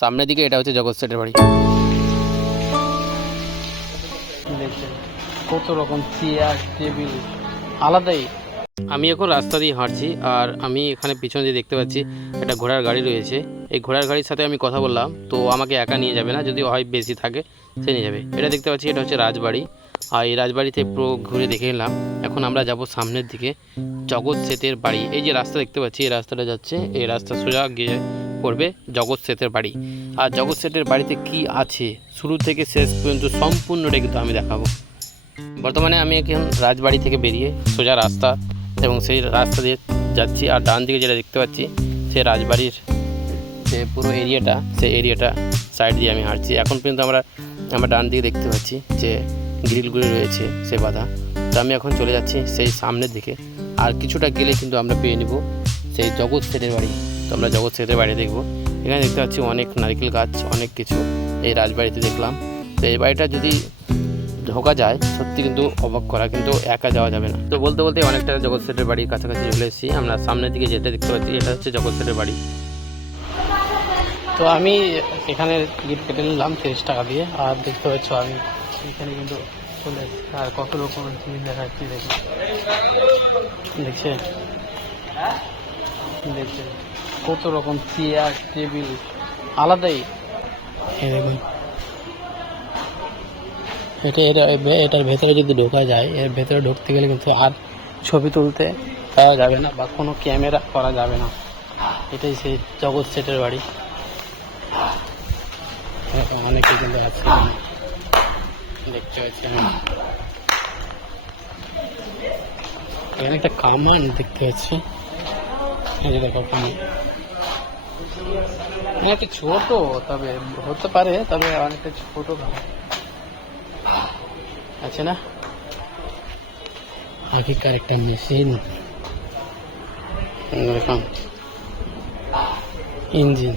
সামনের দিকে এটা হচ্ছে জগৎ সেটের বাড়ি। কত রকম চেয়ার টেবিল আলাদাই। আমি এখন রাস্তা দিয়ে হাঁটছি আর আমি এখানে পিছনে দিয়ে দেখতে পাচ্ছি একটা ঘোড়ার গাড়ি রয়েছে। এই ঘোড়ার গাড়ির সাথে আমি কথা বললাম, তো আমাকে একা নিয়ে যাবে না, যদি হয় বেশি থাকে সে নিয়ে যাবে। এটা দেখতে পাচ্ছি এটা হচ্ছে রাজবাড়ি, আর এই রাজবাড়িতে পুরো ঘুরে দেখে নিলাম। এখন আমরা যাব সামনের দিকে জগৎ সেতের বাড়ি। এই যে রাস্তা দেখতে পাচ্ছি এই রাস্তাটা যাচ্ছে, এই রাস্তা সোজা গিয়ে পড়বে জগৎ সেতের বাড়ি। আর জগৎ সেটের বাড়িতে কি আছে শুরু থেকে শেষ পর্যন্ত সম্পূর্ণটা কিন্তু আমি দেখাবো। বর্তমানে আমি এখন রাজবাড়ি থেকে বেরিয়ে সোজা রাস্তা এবং সেই রাস্তা দিয়ে যাচ্ছি, আর ডান দিকে যেটা দেখতে পাচ্ছি সে রাজবাড়ির যে পুরো এরিয়াটা, সেই এরিয়াটা সাইড দিয়ে আমি হাঁটছি। এখন পর্যন্ত আমরা ডান দিকে দেখতে পাচ্ছি যে গ্রিলগুলি রয়েছে সে বাধা। তো আমি এখন চলে যাচ্ছি সেই সামনের দিকে, আর কিছুটা গেলে কিন্তু আমরা পেয়ে নেব সেই জগৎ সেটের বাড়ি। তো আমরা জগৎ সেটের বাড়ি দেখব। এখানে দেখতে পাচ্ছি অনেক নারকেল গাছ, অনেক কিছু এই রাজবাড়িতে দেখলাম। তো এই বাড়িটা যদি ঢোকা যায় সত্যি কিন্তু অবাক করা, কিন্তু একা যাওয়া যাবে না। তো বলতে বলতে অনেকটা জগৎ সেটের বাড়ির কাছাকাছি চলে এসেছি। আমরা সামনের দিকে যেটা দেখতে পাচ্ছি এটা হচ্ছে জগৎ সেটের বাড়ি। তো আমি এখানে টিকিট কেটে নিলাম 30 টাকা দিয়ে, আর দেখতে পাচ্ছ আমি এখানে কিন্তু চলে এসেছি। আর কত রকমের জিনিস দেখাচ্ছি, দেখি দেখছে দেখছে কত রকম চেয়ার টেবিল আলাদাই। এই দেখুন এটার ভেতরে যদি ঢোকা যায়, এর ভেতরে ঢুকতে গেলে কিন্তু আর ছবি তুলতে পাওয়া যাবে না বা কোনো ক্যামেরা করা যাবে না। এটাই সেই জগৎ সেটের বাড়ি। অনেকে কিন্তু আছে দেখতে পাচ্ছি আমি। এখানে একটা কামান দেখতে পাচ্ছি, এই যে দেখো কামান। একটা ছোট তবে হতে পারে, তবে অনেকটা ছোট আছে না। আগেকার একটা মেশিন, দেখুন ইঞ্জিন।